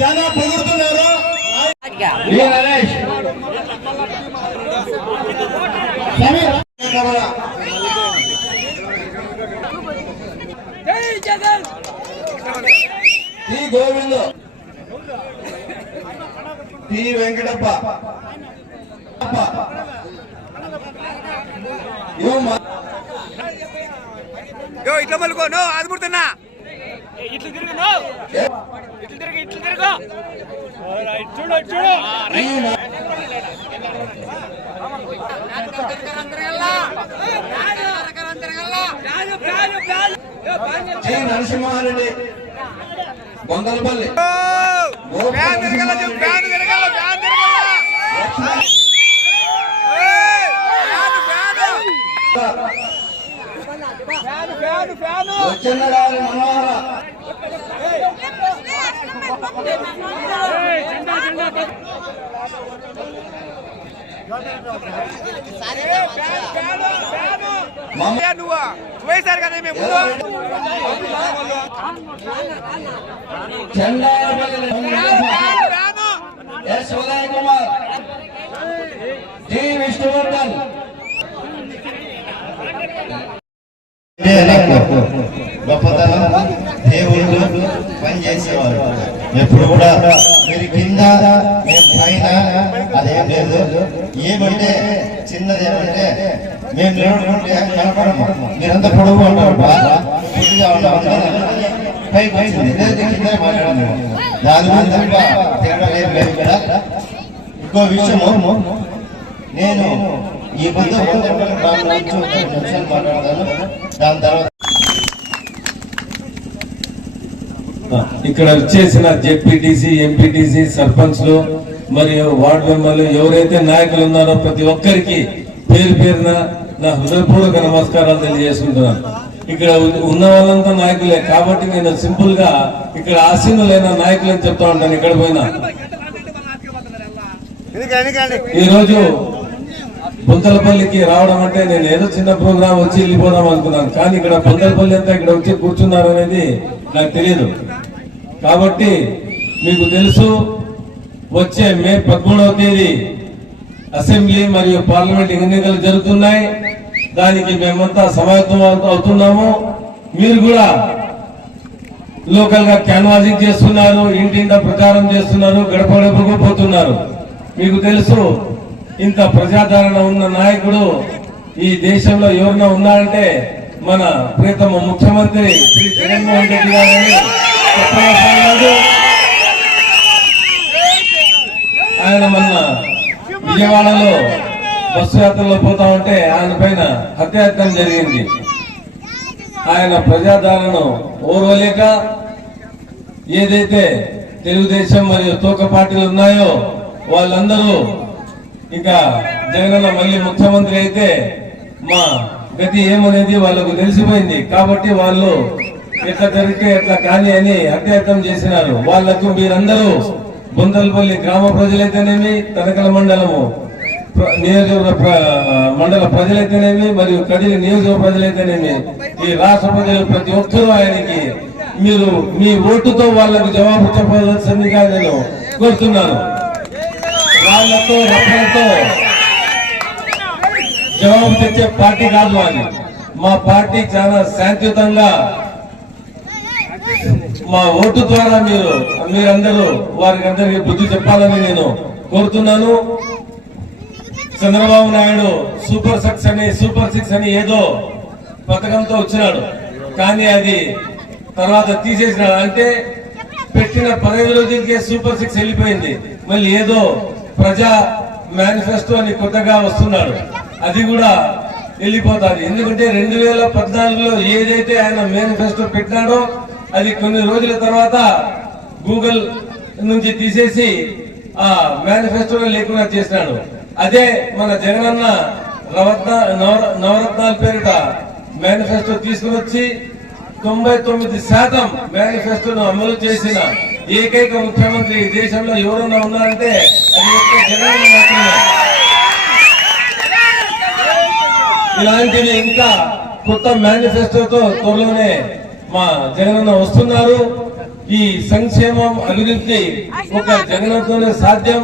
చాలా పొగుడుతున్నారు. T Govind. T Venkatappa. ఇట్లా మలుకో నో అది పుడుతున్నా ఇట్లు తిరుగు ఇట్లు తిరుగు ఇట్లు తిరుగు. చూడు చూడు. నరసింహారెడ్డి. బొందలపల్లి ఫ్యాన్ తిరగల ఫ్యాన్ తిరగల ఫ్యాన్ తిరగల. ఫ్యాన్ ఫ్యాన్ వచ్చిందగారి మనోహర నువ్వు? కదా మేము ఎస్ ఉదయ్ కుమార్. జి విష్ణువర్ధన్ ఎప్పుడు కూడా మీరు కింద మేము పైన అదేం లేదు. ఏమంటే చిన్నది ఏమంటే మేము నిలబడుకుంటే కనపడము. మీరంతా పొడవు అంటారు బాగా పుట్టిగా ఉంటారు పైకి వచ్చింది కింద మాట్లాడము. దాని మీద తప్ప తేడా లేదు లేదు ఇక్కడ. ఇంకో విషయము నేను ఈ బుద్ధ నిమిషాలు మాట్లాడతాను. దాని తర్వాత ఇక్కడ వచ్చేసిన జెడ్పీటీసీ ఎంపీటీసీ సర్పంచ్లు మరియు వార్డు మెంబర్లు ఎవరైతే నాయకులు ఉన్నారో ప్రతి ఒక్కరికి పేరు పేరున నా హృదయపూర్వక నమస్కారాలు తెలియజేసుకుంటున్నాను. ఇక్కడ ఉన్న వాళ్ళంతా నాయకులే కాబట్టి నేను సింపుల్గా ఇక్కడ ఆసీనులైన నాయకులు అని చెప్తా ఉంటాను. ఇక్కడ పోయినా. ఎందుకండి ఎందుకండి ఈ రోజు బొంతలపల్లికి రావడం అంటే నేను ఏదో చిన్న ప్రోగ్రామ్ వచ్చి వెళ్ళిపోదాం అనుకున్నాను. కానీ ఇక్కడ బొంతలపల్లి అంతా ఇక్కడ వచ్చి కూర్చున్నారు అనేది నాకు తెలియదు. కాబట్టి మీకు తెలుసు వచ్చే మే పదమూడవ తేదీ అసెంబ్లీ మరియు పార్లమెంట్ ఎన్నికలు జరుగుతున్నాయి. దానికి మేమంతా సమాయత్తం అవుతున్నాము. మీరు కూడా లోకల్గా క్యాన్వాసింగ్ చేస్తున్నారు ఇంటింట ప్రచారం చేస్తున్నారు గడప గడపకు పోతున్నారు. మీకు తెలుసు ఇంత ప్రజాదరణ ఉన్న నాయకుడు ఈ దేశంలో ఎవరైనా ఉన్నారంటే మన ప్రీతమ ముఖ్యమంత్రి శ్రీ జగన్మోహన్ రెడ్డి గారు ఆయన మొన్న విజయవాడలో బస్సు యాత్రలో పోతా ఉంటే ఆయన పైన హత్యాయత్నం జరిగింది. ఆయన ప్రజాదరణను ఓర్వలేక ఏదైతే తెలుగుదేశం మరియు తోక పార్టీలు ఉన్నాయో వాళ్ళందరూ ఇంకా జగనన్న మళ్ళీ ముఖ్యమంత్రి అయితే మా గతి ఏమనేది వాళ్ళకు తెలిసిపోయింది. కాబట్టి వాళ్ళు ఎట్లా జరిగితే ఎట్లా కానీ అని అత్యర్థం చేసినారు. వాళ్ళకు మీరందరూ బొందలపల్లి గ్రామ ప్రజలైతేనేమి తనకల మండలము నియోజకవర్గ మండల ప్రజలైతేనేమి మరియు కదిలి నియోజకవర్గ ప్రజలైతేనేమి ఈ రాష్ట్ర ప్రజలు ప్రతి ఒక్కరూ ఆయనకి మీరు మీ ఓటుతో వాళ్ళకు జవాబు చెప్పవలసిందిగా నేను కోరుతున్నాను. వాళ్ళతో రప్పలతో జవాబు తెచ్చే పార్టీ కాదు అని మా పార్టీ చాలా శాంతియుతంగా మా ఓటు ద్వారా మీరు మీరందరూ వారికి అందరికి బుద్ధి చెప్పాలని నేను కోరుతున్నాను. చంద్రబాబు నాయుడు సూపర్ సిక్స్ అని సూపర్ సిక్స్ అని ఏదో పథకంతో వచ్చినాడు. కానీ అది తర్వాత తీసేసినాడు అంటే పెట్టిన పదహైదు రోజులకే సూపర్ సిక్స్ వెళ్ళిపోయింది. మళ్ళీ ఏదో ప్రజా మేనిఫెస్టో అని కొత్తగా వస్తున్నాడు. అది కూడా వెళ్ళిపోతుంది. ఎందుకంటే రెండు వేల పద్నాలుగులో ఏదైతే ఆయన మేనిఫెస్టో పెట్టినాడో అది కొన్ని రోజుల తర్వాత గూగుల్ నుంచి తీసేసి ఆ మేనిఫెస్టోలో లేకుండా చేసినాడు. అదే మన జగనన్న రవత్న నవర- నవరత్నాల పేరిట మేనిఫెస్టో తీసుకుని వచ్చి తొంభై తొమ్మిది శాతం మేనిఫెస్టోను అమలు చేసిన ఏకైక ముఖ్యమంత్రి ఈ దేశంలో ఎవరన్నా ఉన్నారంటే అది ఒక్క జగన్ మాత్రమే. ఇలాంటివి ఇంకా కొత్త మేనిఫెస్టోతో త్వరలోనే మా జగనన్న వస్తున్నారు. ఈ సంక్షేమం అభివృద్ధి ఒక జగన్తోనే సాధ్యం.